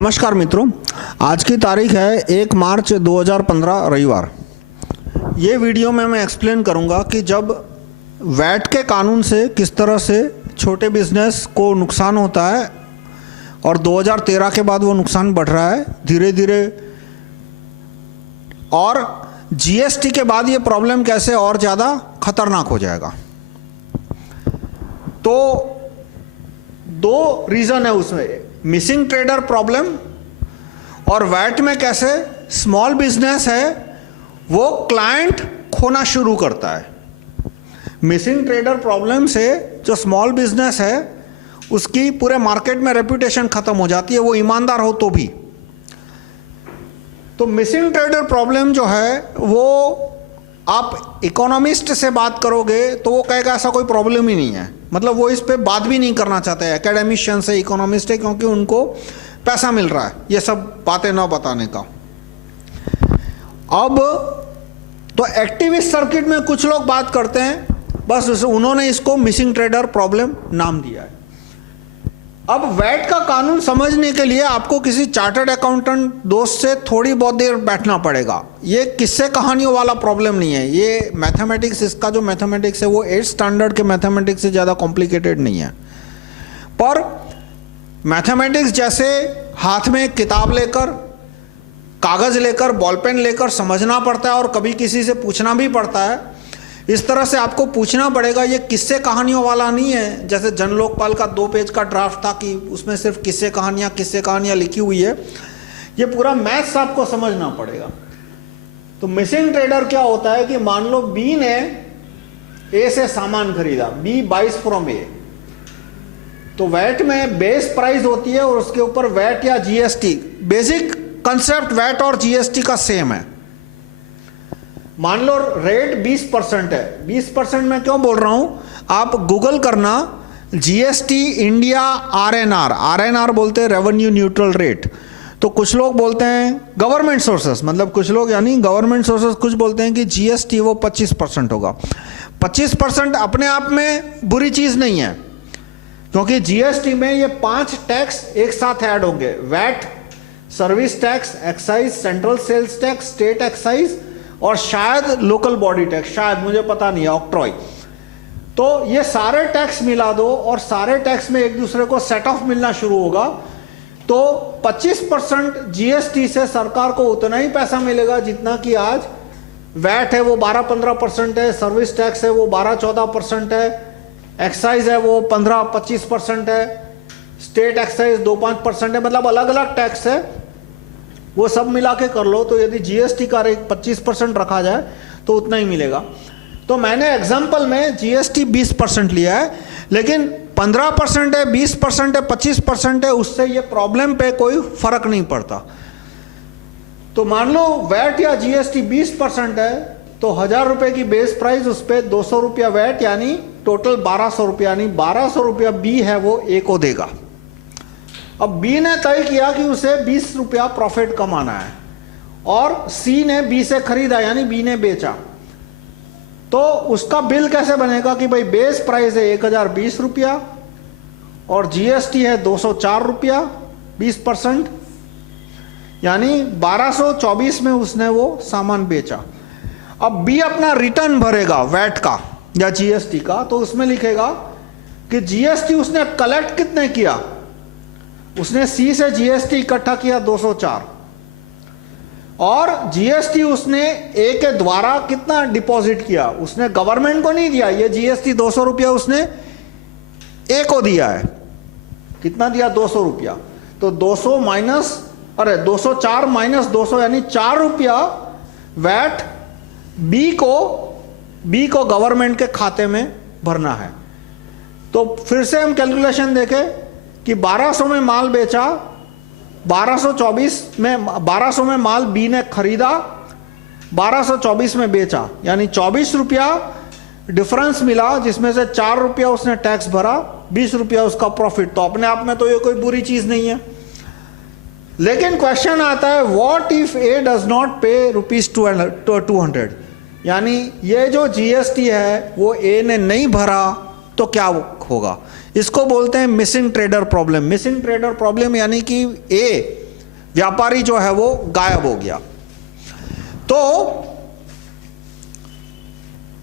नमस्कार मित्रों, आज की तारीख है 1 मार्च 2015 रविवार। ये वीडियो में मैं एक्सप्लेन करूंगा कि जब वैट के कानून से किस तरह से छोटे बिजनेस को नुकसान होता है और 2013 के बाद वो नुकसान बढ़ रहा है धीरे धीरे, और जीएसटी के बाद ये प्रॉब्लम कैसे और ज़्यादा खतरनाक हो जाएगा। तो दो रीज़न है उसमें, मिसिंग ट्रेडर प्रॉब्लम और वैट में कैसे स्मॉल बिजनेस है वो क्लाइंट खोना शुरू करता है। मिसिंग ट्रेडर प्रॉब्लम से जो स्मॉल बिजनेस है उसकी पूरे मार्केट में रेपुटेशन खत्म हो जाती है, वो ईमानदार हो तो भी। तो मिसिंग ट्रेडर प्रॉब्लम जो है वो आप इकोनॉमिस्ट से बात करोगे तो वो कहेगा ऐसा कोई प्रॉब्लम ही नहीं है, मतलब वो इस पे बात भी नहीं करना चाहते। एकेडमिशियन से इकोनॉमिस्ट है क्योंकि उनको पैसा मिल रहा है ये सब बातें ना बताने का। अब तो एक्टिविस्ट सर्किट में कुछ लोग बात करते हैं, बस उन्होंने इसको मिसिंग ट्रेडर प्रॉब्लम नाम दिया है। अब वैट का कानून समझने के लिए आपको किसी चार्टर्ड अकाउंटेंट दोस्त से थोड़ी बहुत देर बैठना पड़ेगा। ये किस्से कहानियों वाला प्रॉब्लम नहीं है, ये मैथमेटिक्स, इसका जो मैथमेटिक्स है वो 8th स्टैंडर्ड के मैथमेटिक्स से ज़्यादा कॉम्प्लिकेटेड नहीं है। पर मैथमेटिक्स जैसे हाथ में किताब लेकर, कागज़ लेकर, बॉल पेन लेकर समझना पड़ता है और कभी किसी से पूछना भी पड़ता है, इस तरह से आपको पूछना पड़ेगा। ये किस्से कहानियों वाला नहीं है जैसे जन लोकपाल का 2 पेज का ड्राफ्ट था कि उसमें सिर्फ किस्से कहानियां लिखी हुई है। ये पूरा मैथ्स आपको समझना पड़ेगा। तो मिसिंग ट्रेडर क्या होता है कि मान लो बी ने ए से सामान खरीदा, बी बाइज फ्रॉम ए, तो वैट में बेस प्राइस होती है और उसके ऊपर वैट या जीएसटी। बेसिक कंसेप्ट वैट और जीएसटी का सेम है। मान लो रेट 20% है, 20% में क्यों बोल रहा हूं, आप गूगल करना जीएसटी इंडिया आरएनआर, आरएनआर बोलते हैं रेवेन्यू न्यूट्रल रेट। तो कुछ लोग बोलते हैं गवर्नमेंट सोर्सेस, मतलब कुछ लोग यानी गवर्नमेंट सोर्सेस कुछ बोलते हैं कि जीएसटी वो 25% होगा। 25% अपने आप में बुरी चीज नहीं है, क्योंकि जीएसटी में ये 5 टैक्स एक साथ ऐड होंगे, VAT, service tax, excise, central sales tax, state excise और शायद लोकल बॉडी टैक्स, शायद मुझे पता नहीं है, ऑक्ट्रॉय। तो ये सारे टैक्स मिला दो और सारे टैक्स में एक दूसरे को सेट ऑफ मिलना शुरू होगा, तो 25% जीएसटी से सरकार को उतना ही पैसा मिलेगा जितना कि आज वैट है वो 12-15% है, सर्विस टैक्स है वो 12-14% है, एक्साइज है वो 15-25% है, स्टेट एक्साइज 2-5% है, मतलब अलग अलग टैक्स है। वो सब मिला के कर लो तो यदि जीएसटी का रेट 25% रखा जाए तो उतना ही मिलेगा। तो मैंने एग्जांपल में जीएसटी 20% लिया है, लेकिन 15% है, 20% है, 25% है, उससे ये प्रॉब्लम पे कोई फर्क नहीं पड़ता। तो मान लो वैट या जीएसटी 20% है तो 1000 रुपए की बेस प्राइस, उस पर 200 रुपया वैट, यानी टोटल 1200 रुपया, यानी 1200 रुपया बी है वो ए को देगा। अब बी ने तय किया कि उसे 20 रुपया प्रॉफिट कमाना है और सी ने बी से खरीदा यानी बी ने बेचा, तो उसका बिल कैसे बनेगा कि भाई बेस प्राइस है 1020 रुपया और जीएसटी है 204 रुपया, 20%, यानी 1224 में उसने वो सामान बेचा। अब बी अपना रिटर्न भरेगा वैट का या जीएसटी का, तो उसमें लिखेगा कि जीएसटी उसने कलेक्ट कितने किया, उसने सी से जीएसटी इकट्ठा किया 204 और जीएसटी उसने ए के द्वारा कितना डिपॉजिट किया, उसने गवर्नमेंट को नहीं दिया, ये जीएसटी 200 रुपया उसने ए को दिया है। कितना दिया, 200 रुपया। तो 200 माइनस, अरे 204 माइनस 200 यानी 4 रुपया वैट बी को गवर्नमेंट के खाते में भरना है। तो फिर से हम कैलकुलेशन देखें कि 1200 में माल बेचा, 1200 में माल बी ने खरीदा, 1224 में बेचा, यानी 24 रुपया डिफरेंस मिला, जिसमें से 4 रुपया उसने टैक्स भरा, 20 रुपया उसका प्रॉफिट। तो अपने आप में तो ये कोई बुरी चीज नहीं है। लेकिन क्वेश्चन आता है, what if A does not पे ₹200, यानी ये जो जीएसटी है वो ए ने नहीं भरा तो क्या होगा। इसको बोलते हैं missing trader problem. Missing trader problem यानी कि ए व्यापारी जो है वो गायब हो गया। तो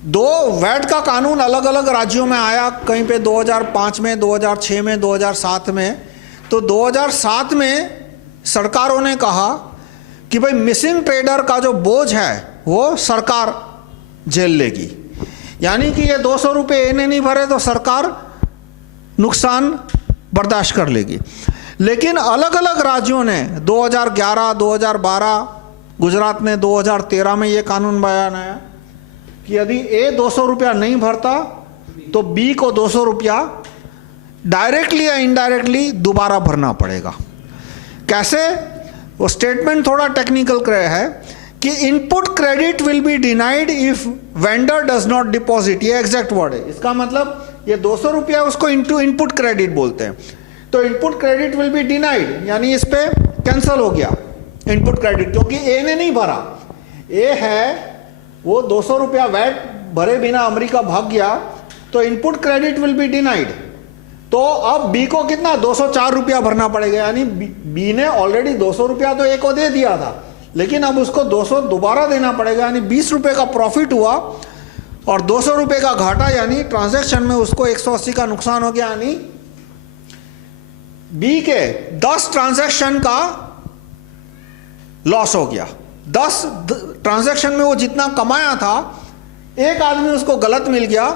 दो वैट का कानून अलग अलग राज्यों में आया, कहीं पे 2005 में, 2006 में, 2007 में। तो 2007 में सरकारों ने कहा कि भाई मिसिंग ट्रेडर का जो बोझ है वो सरकार झेल लेगी, यानी कि ये 200 रुपये इन्हें नहीं भरे तो सरकार नुकसान बर्दाश्त कर लेगी। लेकिन अलग अलग राज्यों ने 2011, 2012, गुजरात ने 2013 में ये कानून बनाया कि यदि ए 200 रुपया नहीं भरता तो बी को 200 रुपया डायरेक्टली या इनडायरेक्टली दोबारा भरना पड़ेगा। कैसे? वो स्टेटमेंट थोड़ा टेक्निकल है कि input credit will be denied if vendor does not deposit, ये एग्जैक्ट वर्ड है। इसका मतलब ये 200 रुपया उसको इनपुट क्रेडिट बोलते हैं। तो input credit will be denied, यानी इस पे कैंसिल हो गया इनपुट क्रेडिट, क्योंकि ए ने नहीं भरा। ए है वो 200 रुपया वैट भरे बिना अमेरिका भाग गया, तो input credit will be denied. तो अब बी को कितना 204 रुपया भरना पड़ेगा, यानी बी ने ऑलरेडी 200 रुपया तो ए को दे दिया था, लेकिन अब उसको 200 दोबारा देना पड़ेगा, यानी 20 रुपये का प्रॉफिट हुआ और 200 रुपये का घाटा, यानी ट्रांजैक्शन में उसको 180 का नुकसान हो गया। यानी बी के 10 ट्रांजैक्शन का लॉस हो गया। 10 ट्रांजैक्शन में वो जितना कमाया था, एक आदमी उसको गलत मिल गया,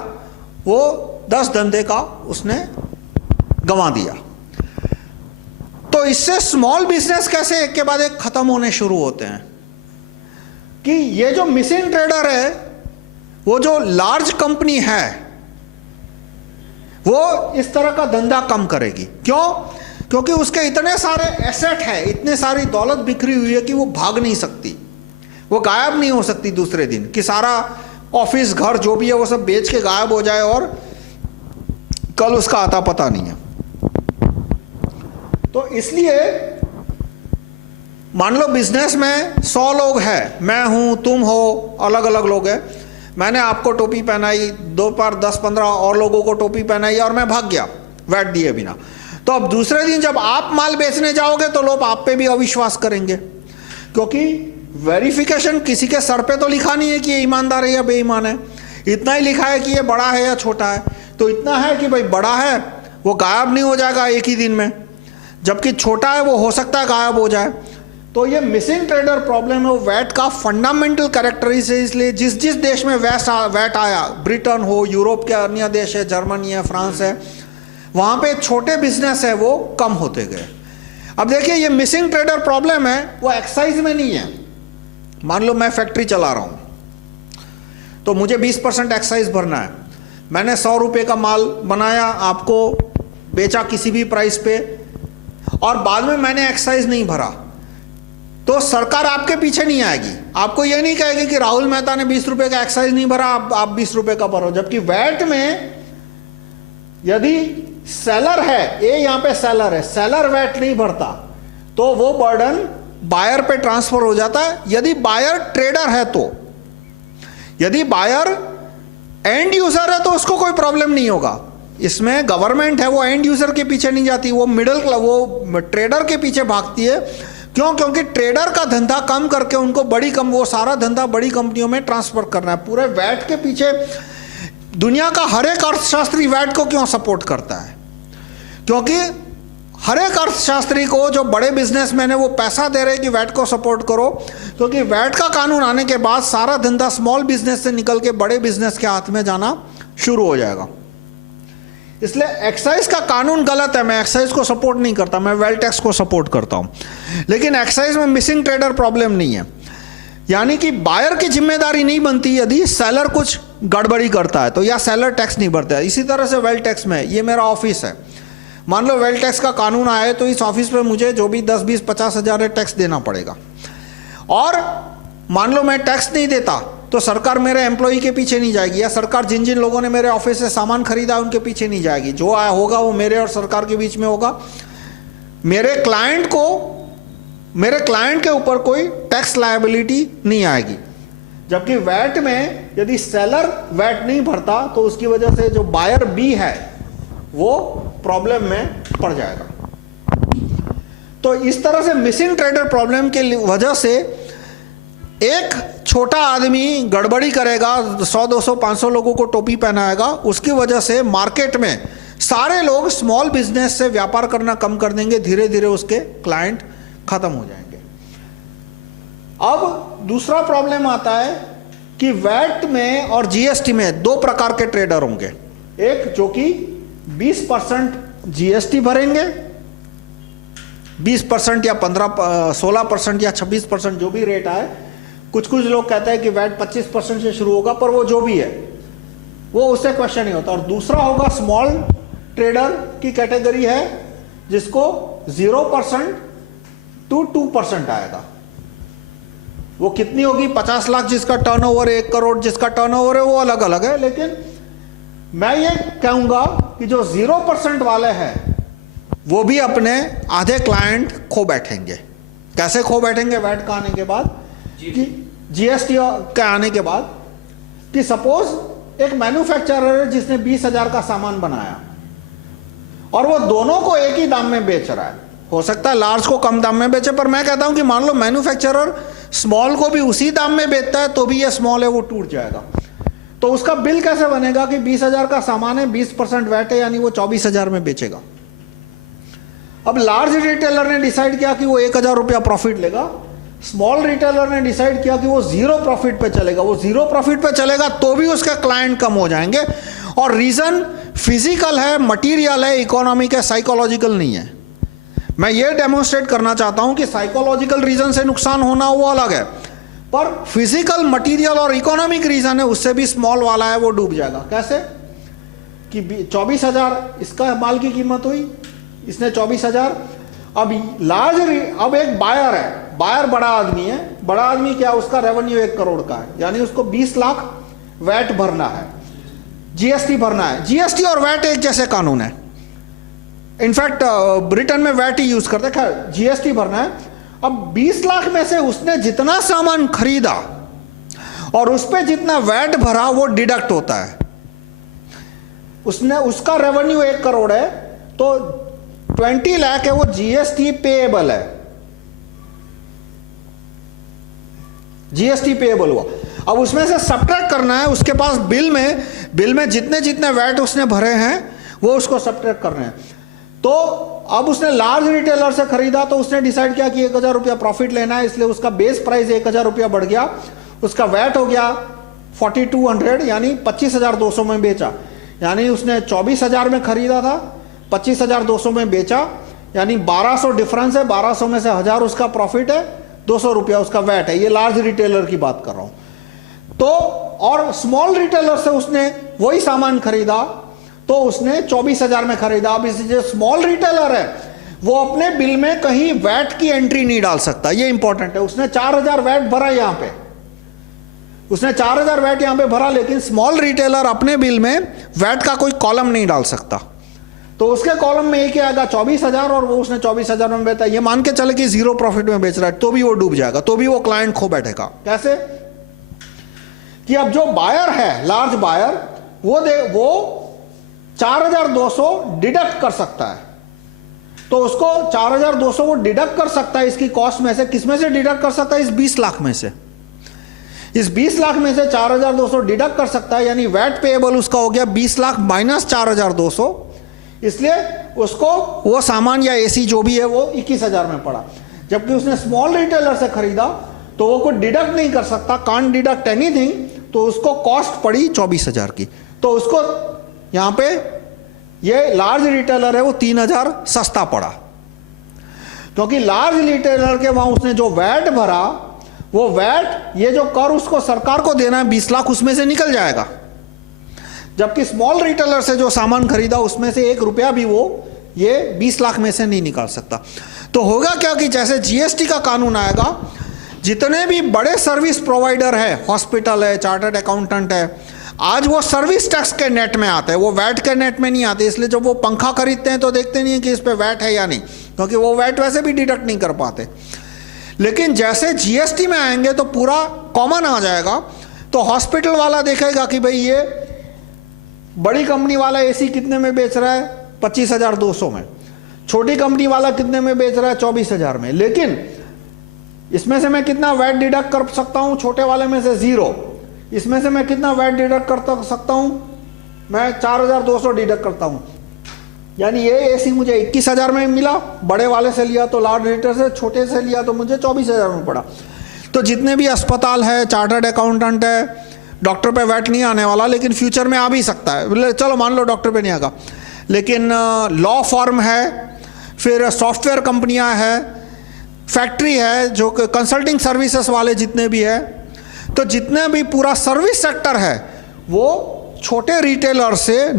वो 10 धंधे का उसने गंवा दिया। तो इससे स्मॉल बिजनेस कैसे एक के बाद एक खत्म होने शुरू होते हैं कि ये जो मिसिंग ट्रेडर है, वो जो लार्ज कंपनी है वो इस तरह का धंधा कम करेगी। क्यों? क्योंकि उसके इतने सारे एसेट है, इतने सारी दौलत बिखरी हुई है कि वो भाग नहीं सकती, वो गायब नहीं हो सकती दूसरे दिन, कि सारा ऑफिस घर जो भी है वो सब बेच के गायब हो जाए और कल उसका आता पता नहीं है। तो इसलिए मान लो बिजनेस में 100 लोग हैं, मैं हूं, तुम हो, अलग अलग लोग हैं। मैंने आपको टोपी पहनाई, 2 बार 10-15 और लोगों को टोपी पहनाई और मैं भाग गया वैट दिए बिना। तो अब दूसरे दिन जब आप माल बेचने जाओगे तो लोग आप पे भी अविश्वास करेंगे, क्योंकि वेरिफिकेशन किसी के सर पे तो लिखा नहीं है कि ये ईमानदार है या बेईमान है, इतना ही लिखा है कि ये बड़ा है या छोटा है। तो इतना है कि भाई बड़ा है वो गायब नहीं हो जाएगा एक ही दिन में, जबकि छोटा है वो हो सकता है गायब हो जाए। तो ये मिसिंग ट्रेडर प्रॉब्लम है, वो वैट का फंडामेंटल कैरेक्टरिस्टिक है। इसलिए जिस जिस देश में वैट आया, ब्रिटेन हो, यूरोप के अन्य देश है, जर्मनी है, फ्रांस है, वहां पे छोटे बिजनेस है वो कम होते गए। अब देखिए ये मिसिंग ट्रेडर प्रॉब्लम है वो एक्साइज में नहीं है। मान लो मैं फैक्ट्री चला रहा हूं तो मुझे 20% एक्साइज भरना है। मैंने 100 रुपये का माल बनाया, आपको बेचा किसी भी प्राइस पे, और बाद में मैंने एक्साइज नहीं भरा, तो सरकार आपके पीछे नहीं आएगी, आपको यह नहीं कहेगी कि राहुल मेहता ने 20 रुपये का एक्साइज नहीं भरा, आप 20 रुपये का भरो। जबकि वैट में यदि सेलर है, ये यहां पे सेलर है, सेलर वैट नहीं भरता तो वो बर्डन बायर पे ट्रांसफर हो जाता है। यदि बायर ट्रेडर है तो, यदि बायर एंड यूजर है तो उसको कोई प्रॉब्लम नहीं होगा। इसमें गवर्नमेंट है वो एंड यूजर के पीछे नहीं जाती, वो वो ट्रेडर के पीछे भागती है। क्यों? क्योंकि ट्रेडर का धंधा कम करके उनको वो सारा धंधा बड़ी कंपनियों में ट्रांसफर करना है। पूरे वैट के पीछे दुनिया का हर एक अर्थशास्त्री वैट को क्यों सपोर्ट करता है? क्योंकि हर एक अर्थशास्त्री को जो बड़े बिजनेसमैन है वो पैसा दे रहे हैं कि वैट को सपोर्ट करो, क्योंकि वैट का कानून आने के बाद सारा धंधा स्मॉल बिजनेस से निकल के बड़े बिजनेस के हाथ में जाना शुरू हो जाएगा। इसलिए एक्साइज का कानून गलत है, मैं एक्साइज को सपोर्ट नहीं करता, मैं वेल्थ टैक्स को सपोर्ट करता हूं। लेकिन एक्साइज में मिसिंग ट्रेडर प्रॉब्लम नहीं है, यानी कि बायर की जिम्मेदारी नहीं बनती यदि सेलर कुछ गड़बड़ी करता है तो, या सेलर टैक्स नहीं भरता है। इसी तरह से वेल्थ टैक्स में, ये मेरा ऑफिस है, मान लो वेल्थ टैक्स का कानून आया है तो इस ऑफिस पे मुझे जो भी 10, 20, 50 हजार टैक्स देना पड़ेगा। और मान लो मैं टैक्स नहीं देता तो सरकार मेरे एम्प्लॉई के पीछे नहीं जाएगी, या सरकार जिन जिन लोगों ने मेरे ऑफिस से सामान खरीदा उनके पीछे नहीं जाएगी। जो आया होगा वो मेरे और सरकार के बीच में होगा। मेरे क्लाइंट के ऊपर कोई टैक्स लायबिलिटी नहीं आएगी। जबकि वैट में यदि सेलर वैट नहीं भरता तो उसकी वजह से जो बायर बी है वो प्रॉब्लम में पड़ जाएगा। तो तो इस तरह से मिसिंग ट्रेडर प्रॉब्लम के वजह से एक छोटा आदमी गड़बड़ी करेगा, 100 200 500 लोगों को टोपी पहनाएगा, उसकी वजह से मार्केट में सारे लोग स्मॉल बिजनेस से व्यापार करना कम कर देंगे, धीरे धीरे उसके क्लाइंट खत्म हो जाएंगे। अब दूसरा प्रॉब्लम आता है कि वैट में और जीएसटी में दो प्रकार के ट्रेडर होंगे। एक जो कि 20% जीएसटी भरेंगे, 20% या 16% या 26% जो भी रेट आए। कुछ लोग कहते हैं कि वैट 25% से शुरू होगा, पर वो जो भी है वो उससे क्वेश्चन नहीं होता। और दूसरा होगा स्मॉल ट्रेडर की कैटेगरी है जिसको 0% to 2% आएगा। वो कितनी होगी? 50 लाख जिसका टर्नओवर, 1 करोड़ जिसका टर्नओवर है, वो अलग अलग है। लेकिन मैं ये कहूंगा कि जो 0% वाले हैं वो भी अपने आधे क्लाइंट खो बैठेंगे। कैसे खो बैठेंगे? वैट का आने के बाद, कि जीएसटी के आने के बाद, कि सपोज एक मैन्युफैक्चरर है जिसने 20,000 का सामान बनाया और वो दोनों को एक ही दाम में बेच रहा है। हो सकता है लार्ज को कम दाम में बेचे, पर मैं कहता हूं कि मान लो मैन्युफैक्चरर स्मॉल को भी उसी दाम में बेचता है तो भी ये स्मॉल है वो टूट जाएगा। तो उसका बिल कैसे बनेगा कि 20,000 का सामान है, 20% वैट है, यानी वो 24,000 में बेचेगा। अब लार्ज रिटेलर ने डिसाइड किया कि वो 1,000 रुपया प्रॉफिट लेगा, स्मॉल रिटेलर ने डिसाइड किया कि वो 0 प्रॉफिट पे चलेगा। वो 0 प्रॉफिट पे चलेगा तो भी उसका क्लाइंट कम हो जाएंगे। और रीजन फिजिकल है, मटीरियल है, इकोनॉमिक है, साइकोलॉजिकल नहीं है। मैं ये डेमोन्स्ट्रेट करना चाहता हूं कि साइकोलॉजिकल रीजन से नुकसान होना वो अलग है, पर फिजिकल, मटेरियल और इकोनॉमिक रीजन है, उससे भी स्मॉल वाला है वो डूब जाएगा। कैसे? कि 24,000 इसका माल की कीमत हुई, इसने 24,000। अब अब एक बायर है, बायर बड़ा आदमी है। बड़ा आदमी क्या? उसका रेवेन्यू 1 करोड़ का है, यानी उसको 20 लाख वैट भरना है, जीएसटी भरना है। जीएसटी और वैट एक जैसे कानून है। इनफैक्ट ब्रिटेन में वैट ही यूज करते हैं। खैर, जीएसटी भरना है। अब 20 लाख में से उसने जितना सामान खरीदा और उस पर जितना वैट भरा वो डिडक्ट होता है। उसका रेवेन्यू 1 करोड़ है तो 20 लाख है वो जीएसटी पेएबल है, जीएसटी पेएबल हुआ। अब उसमें से सब्ट्रैक्ट करना है, उसके पास बिल में जितने जितने वैट उसने भरे हैं वो उसको सब्ट्रैक्ट करने हैं। तो अब उसने लार्ज रिटेलर से खरीदा तो उसने डिसाइड किया कि 1,000 रुपया प्रॉफिट लेना है, इसलिए उसका बेस प्राइस 1,000 रुपया बढ़ गया, उसका वैट हो गया 4200, यानी 25,200 में बेचा। यानी उसने 24,000 में खरीदा था, 25,200 में बेचा, यानी 1200 डिफरेंस है। 1200 में से 1000 उसका प्रॉफिट है, 200 रुपया उसका वैट है। ये लार्ज रिटेलर की बात कर रहा हूं। तो और स्मॉल रिटेलर से उसने वही सामान खरीदा तो उसने 24,000 में खरीदा। अब इस जो स्मॉल रिटेलर है वो अपने बिल में कहीं वैट की एंट्री नहीं डाल सकता, ये इंपॉर्टेंट है। उसने 4,000 वैट भरा यहां पे, उसने 4,000 वैट यहां पे भरा, लेकिन स्मॉल रिटेलर अपने बिल में वैट का कोई कॉलम नहीं डाल सकता। तो उसके कॉलम में एक आएगा 24,000 और वो उसने 24,000 में बेचा। ये मान के चले कि 0 प्रॉफिट में बेच रहा है तो भी वो डूब जाएगा, तो भी वो क्लाइंट खो बैठेगा। कैसे? कि अब जो बायर है, लार्ज बायर, वो 4,200 डिडक्ट कर सकता है। तो उसको 4,200 वो डिडक्ट कर सकता है इसकी कॉस्ट में से। किसमें से डिडक्ट कर सकता है? इस 20 लाख में से। इस 20 लाख में से 4,200 डिडक्ट कर सकता है, यानी वैट पेएबल उसका हो गया 20 लाख माइनस 4,200। इसलिए उसको वो सामान या एसी जो भी है वो 21,000 में पड़ा। जबकि उसने स्मॉल रिटेलर से खरीदा तो वो कोई डिडक्ट नहीं कर सकता, कांट डिडक्ट एनीथिंग, तो उसको कॉस्ट पड़ी 24,000 की। तो उसको यहां पे ये लार्ज रिटेलर है वो 3,000 सस्ता पड़ा, क्योंकि लार्ज रिटेलर के वहां उसने जो वैट भरा, वो वैट, ये जो कर उसको सरकार को देना है 20 लाख, उसमें से निकल जाएगा। जबकि स्मॉल रिटेलर से जो सामान खरीदा उसमें से 1 रुपया भी वो ये 20 लाख में से नहीं निकाल सकता। तो होगा क्या कि जैसे जीएसटी का कानून आएगा, जितने भी बड़े सर्विस प्रोवाइडर है, हॉस्पिटल है, चार्टर्ड अकाउंटेंट है, आज वो सर्विस टैक्स के नेट में आते हैं, वो वैट के नेट में नहीं आते। इसलिए जब वो पंखा खरीदते हैं तो देखते नहीं है कि इस पे वैट है या नहीं, क्योंकि वो वैट वैसे भी डिडक्ट नहीं कर पाते। लेकिन जैसे जीएसटी में आएंगे तो पूरा कॉमन आ जाएगा। तो हॉस्पिटल वाला देखेगा कि भाई ये बड़ी कंपनी वाला एसी कितने में बेच रहा है? 25,200 में। छोटी कंपनी वाला कितने में बेच रहा है? 24,000 में। लेकिन इसमें से मैं कितना वैट डिडक्ट कर सकता हूं? छोटे वाले में से 0। इसमें से मैं कितना वैट डिडक्ट कर सकता हूं? मैं 4,200 डिडक्ट करता हूं। यानी ये एसी मुझे 21,000 में मिला, बड़े वाले से लिया तो लार्ज रेटर से, छोटे से लिया तो मुझे 24,000 में पड़ा। तो जितने भी अस्पताल है, चार्टर्ड अकाउंटेंट है, डॉक्टर पे वैट नहीं आने वाला, लेकिन फ्यूचर में आ भी सकता है। चलो मान लो डॉक्टर पे नहीं आएगा, लेकिन लॉ फर्म है, फिर सॉफ्टवेयर कंपनियां हैं, फैक्ट्री है, जो कंसल्टिंग सर्विसेज वाले जितने भी है, तो जितने भी पूरा सर्विस सेक्टर है वो छोटे रिटेलर से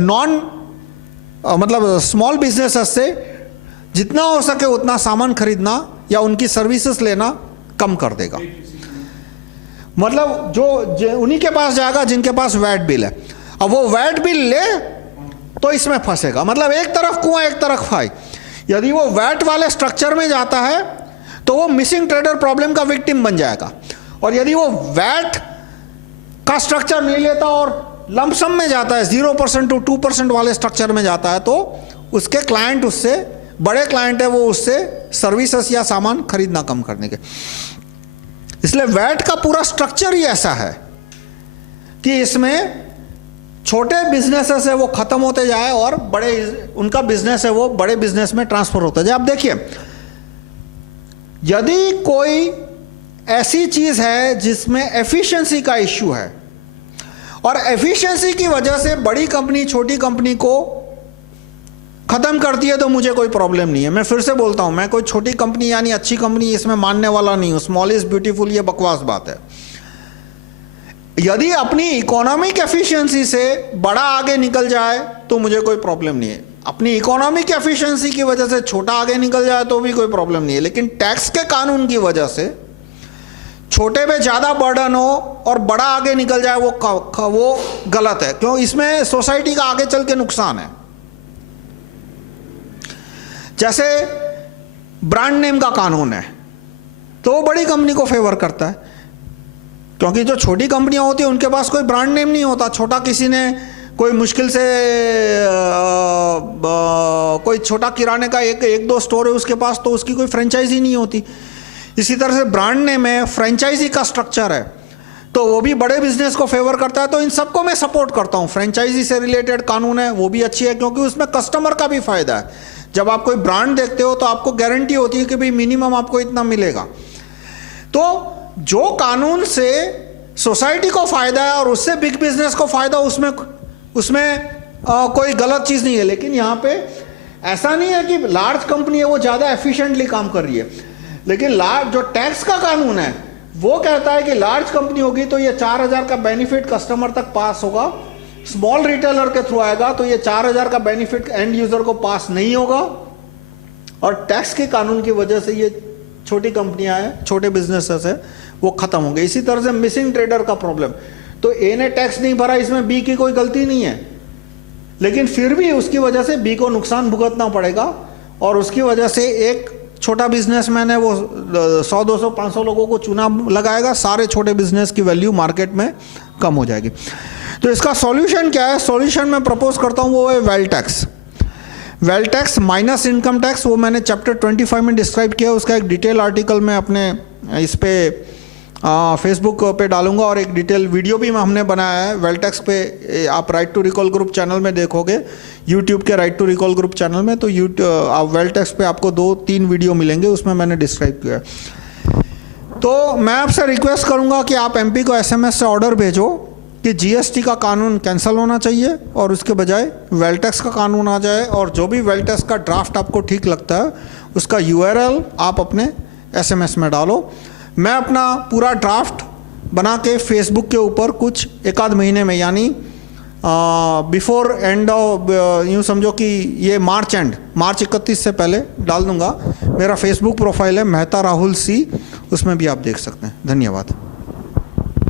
मतलब स्मॉल बिजनेसेस से जितना हो सके उतना सामान खरीदना या उनकी सर्विसेज लेना कम कर देगा। मतलब जो उन्हीं के पास जाएगा जिनके पास वैट बिल है। अब वो वैट बिल ले तो इसमें फंसेगा। मतलब एक तरफ कुआं एक तरफ खाई। यदि वो वैट वाले स्ट्रक्चर में जाता है तो वो मिसिंग ट्रेडर प्रॉब्लम का विक्टिम बन जाएगा। और यदि वो वैट का स्ट्रक्चर नहीं लेता और लमसम में जाता है, 0% to 2% वाले स्ट्रक्चर में जाता है, तो उसके क्लाइंट, उससे बड़े क्लाइंट है, वो उससे सर्विसेज या सामान खरीदना कम करने के। इसलिए वैट का पूरा स्ट्रक्चर ही ऐसा है कि इसमें छोटे बिजनेसेस है वो खत्म होते जाए और बड़े उनका बिजनेस है वो बड़े बिजनेस में ट्रांसफर होता जाए। अब देखिए, यदि कोई ऐसी चीज है जिसमें एफिशिएंसी का इश्यू है और एफिशिएंसी की वजह से बड़ी कंपनी छोटी कंपनी को खत्म करती है, तो मुझे कोई प्रॉब्लम नहीं है। मैं फिर से बोलता हूं, मैं कोई छोटी कंपनी यानी अच्छी कंपनी इसमें मानने वाला नहीं हूं। स्मॉल इज ब्यूटीफुल, ये बकवास बात है। यदि अपनी इकोनॉमिक एफिशिएंसी से बड़ा आगे निकल जाए तो मुझे कोई प्रॉब्लम नहीं है। अपनी इकोनॉमिक एफिशिएंसी की वजह से छोटा आगे निकल जाए तो भी कोई प्रॉब्लम नहीं है। लेकिन टैक्स के कानून की वजह से छोटे पे ज्यादा बर्डन हो और बड़ा आगे निकल जाए, वो गलत है। क्यों? इसमें सोसाइटी का आगे चल के नुकसान है। जैसे ब्रांड नेम का कानून है तो वो बड़ी कंपनी को फेवर करता है, क्योंकि जो छोटी कंपनियां होती है उनके पास कोई ब्रांड नेम नहीं होता। छोटा किसी ने कोई मुश्किल से कोई छोटा किराने का एक दो स्टोर है उसके पास, तो उसकी कोई फ्रेंचाइजी नहीं होती। इसी तरह से ब्रांड नेम है, फ्रेंचाइजी का स्ट्रक्चर है, तो वो भी बड़े बिजनेस को फेवर करता है। तो इन सबको मैं सपोर्ट करता हूं। फ्रेंचाइजी से रिलेटेड कानून है वो भी अच्छी है, क्योंकि उसमें कस्टमर का भी फायदा है। जब आप कोई ब्रांड देखते हो तो आपको गारंटी होती है कि भाई मिनिमम आपको इतना मिलेगा। तो जो कानून से सोसाइटी को फायदा है और उससे बिग बिजनेस को फायदा, उसमें कोई गलत चीज नहीं है। लेकिन यहां पे ऐसा नहीं है कि लार्ज कंपनी है वो ज्यादा एफिशिएंटली काम कर रही है, लेकिन जो टैक्स का कानून है वो कहता है कि लार्ज कंपनी होगी तो ये 4,000 का बेनिफिट कस्टमर तक पास होगा, स्मॉल रिटेलर के थ्रू आएगा तो ये 4,000 का बेनिफिट एंड यूजर को पास नहीं होगा। और टैक्स के कानून की वजह से ये छोटी कंपनियां हैं, छोटे बिजनेसेस है, वो खत्म होंगे। इसी तरह से मिसिंग ट्रेडर का प्रॉब्लम, तो ए ने टैक्स नहीं भरा, इसमें बी की कोई गलती नहीं है, लेकिन फिर भी उसकी वजह से बी को नुकसान भुगतना पड़ेगा। और उसकी वजह से एक छोटा बिजनेसमैन है वो 100, 200, 500 लोगों को चूना लगाएगा, सारे छोटे बिजनेस की वैल्यू मार्केट में कम हो जाएगी। तो इसका सॉल्यूशन क्या है? सॉल्यूशन मैं प्रपोज करता हूं वो है wealth tax. Wealth tax minus income tax, वो मैंने चैप्टर 25 में डिस्क्राइब किया। उसका एक डिटेल आर्टिकल मैं अपने इस पे फेसबुक पे डालूंगा और एक डिटेल वीडियो भी हमने बनाया है वेल्थ टैक्स पे। आप right to recall group channel में देखोगे, यूट्यूब के right to recall group channel में, तो आप वेल्थ टैक्स पे आपको 2-3 वीडियो मिलेंगे, उसमें मैंने डिस्क्राइब किया है। तो मैं आपसे रिक्वेस्ट करूंगा कि आप एमपी को SMS से ऑर्डर भेजो कि GST का कानून कैंसिल होना चाहिए और उसके बजाय वेल्थ टैक्स का कानून आ जाए। और जो भी वेल्थ टैक्स का ड्राफ्ट आपको ठीक लगता है उसका URL आप अपने SMS में डालो। मैं अपना पूरा ड्राफ्ट बना के फेसबुक के ऊपर कुछ 1-आध महीने में, यानी बिफोर एंड ऑफ, यूँ समझो कि ये मार्च 31 से पहले डाल दूंगा। मेरा फेसबुक प्रोफाइल है मेहता राहुल C, उसमें भी आप देख सकते हैं। धन्यवाद।